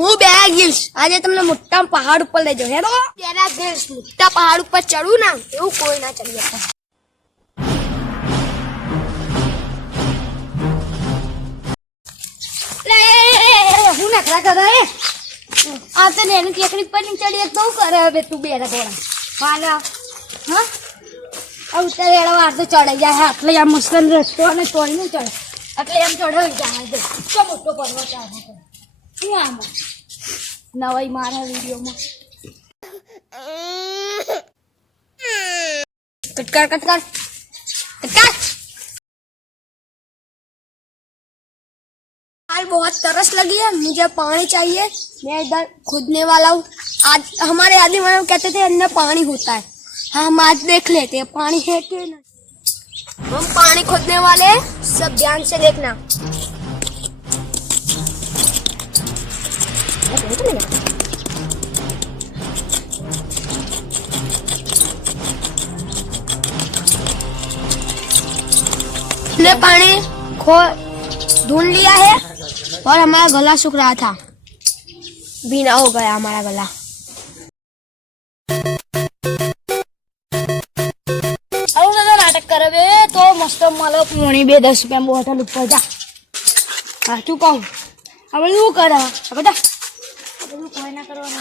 હું બેરા ગિલ્સ આજે તમને મોટા પહાડ ઉપર લઈ જાઉં હેડો બેરા ગિલ્સ મોટા પહાડ ઉપર ચડું ના એવું કોઈ ના ચડી શકે હું નખરા કરે આ તો એની ટેકડી પર ની ચડી તો કરે હવે તું બેરા ઘોડા હાલા હા આ ઉતર એડો વાર તો ચડાઈ જાય એટલે આ મસ્ત રસ્તો અને તોડી ન ચડે એટલે એમ ચડાવી જાય તો મોટો પર્વત આવે શું આમાં નવાઈ મારા વિડીયોમાં कटकर कटकर कटकर आज बहुत तरस लगी है मुझे पानी चाहिए मैं इधर खुदने वाला हूँ आज हमारे आदि मानव कहते थे अंदर पानी होता है हाँ हम आज देख लेते हैं पानी है कि नहीं हम पानी खोदने वाले हैं सब ध्यान से देखना हमने पानी ढूंढ लिया है और हमारा गला सूख रहा था भीना हो गया हमारा गला नाटक करे तो मस्त मालो पोणी 2-10 रुपया बोतल ऊपर जा साचू कहूं अब शू कर बेटा कोई ना करवाना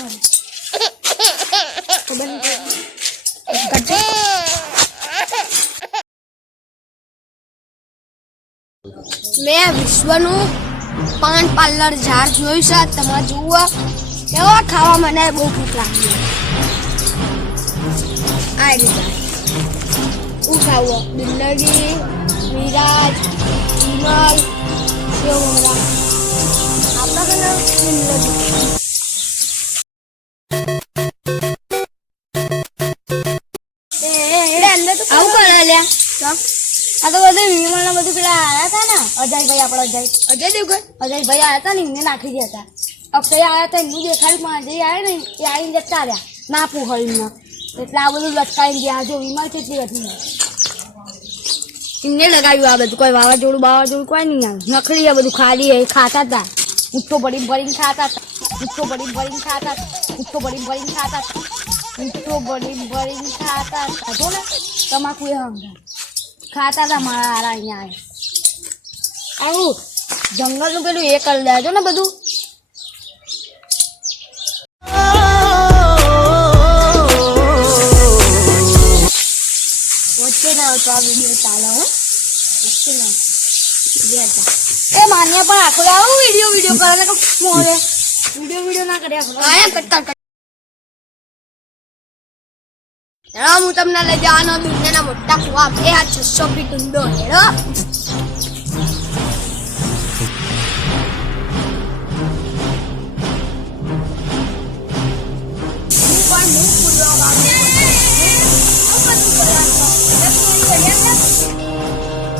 मैं विश्वनु पान पार्लर जार જોયું છે તમે જુઓ કેવો ખાવા મને બહુ ભૂખ લાગી આ રીતે હું ખાવો બિલ્લડી વિરાજ વિમલ સેવરા આપણા કને બિલ્લડી અંદર તો આવું કરે લ્યા આ તો બધું વિમલ ને બધું પેલા આયા હતા ને અજયભાઈ આપણો અજય દેવગન અજયભાઈ આયા હતા ને એમને નાખી ગયા હતા અક્ષય આયા હતા એમનું દેખાડી માં અજય આયા ને એ આવીને જતા રહ્યા ના પૂહળીને એટલે આ બધું લટકાઈ ગયા જો વિમલ કેટલી હતી એમને લગાવ્યું આ બધું કોઈ વાવાઝોડું કોઈ નહીં આવે નખડી આ બધું ખાલી ખાતા હતા ઉઠ્ઠો ભરીને ખાતા હતા ઉઠ્ઠો ભરીને ખાતા ઉઠ્ઠો ભરીને ખાતા ઉઠ્ઠો ભરીને ખાતા જો ને તમાકુ એ હંગા खाता था मारा अँ आऊ जंगल नु पेलू कर देजो ने बधु वच्चे ना तो आ वीडियो चाले हो वच्चे ना ए मान्या पर आखो आओ वीडियो करे को मोरे वीडियो ना करे आखो आया कट હું તમને લઈ જવાનો દુનિયાના મોટા કુવા એ આ 600 ફીટ ઊંડો હેડો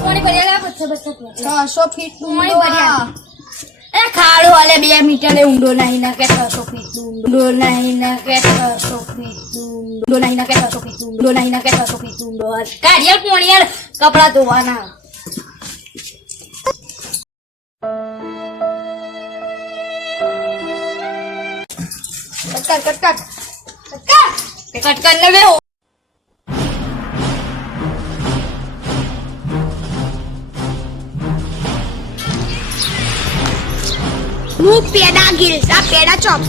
પાણી ભરેલા 600 ફીટ ઊંડો ए खाड़ो वाले 2 मीटर ऊंडो नहीं ना के 600 फीट ऊंडो नहीं ना के 600 फीट ऊंडो नहीं ना के 600 फीट ऊंडो नहीं ना के 600 फीट ऊंडो काढ़िया पोणिया कपड़ा धोवाना कट करने में હું પેડા ગિલ્સ આ પેડા ચોપ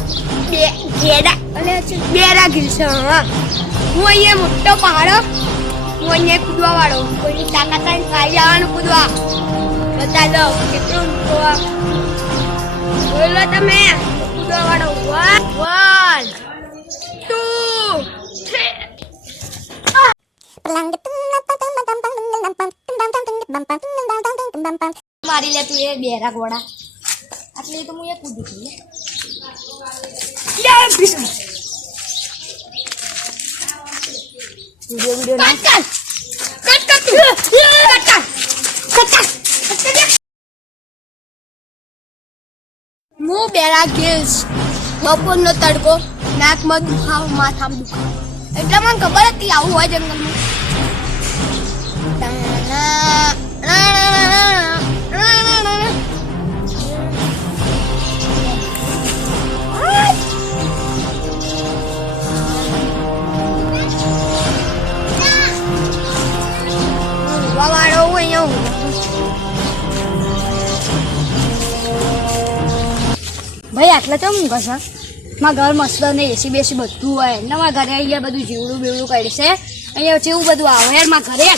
બેરા ગિલ્સ હા હું અહીંયા મોટો પહાડ હું અહીંયા કૂદવા વાળો કોઈની તાકાત નહીં ખાઈ જવાનું કૂદવા બતા દો કેટલું બોલો તમે કૂદવા વાળો 1 2 મારી લે તું એ બેરા ઘોડા એટલે તો હું એક કૂદી છું યાર પીસું वीडियो ना कट હું બેરા ગિલ્સ બપોરનો તડકો નાકમાં દુખાવ માથામાં દુખાવ એટલે મને ખબર હતી આવું હોય જંગલમાં ભાઈ આટલા તો હું કહેશે મારા ઘર મસ્ત ને એસી બેસી બધું હોય ને મારા ઘરે અહીંયા બધું જીવડું બેવડું કાઢશે અહીંયા જેવું બધું આવે યાર મારા ઘરે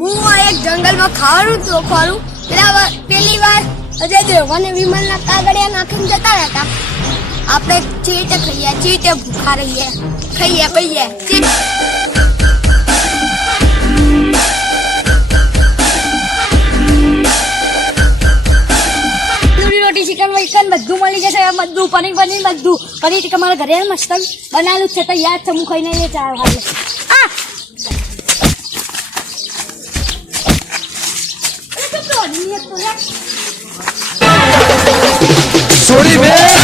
હું એક જંગલમાં ખાવાનું તો ખોરું પેલી વાર અજય દેવગને વિમલના કાગળિયા નાખીને જતા હતા આપણે ચીટે ખાઈએ ચીટે ભૂખા રહીએ ખાઈએ પીએ રોટી ચિકન વૈકન બધું મળી જશે બધું પનીર બધું પનીર ટીકા મારા ઘરે મસ્ત બનાવેલું છે તો યાદ છે હું ખાઈને લે ચાર હાલે Sorry, man.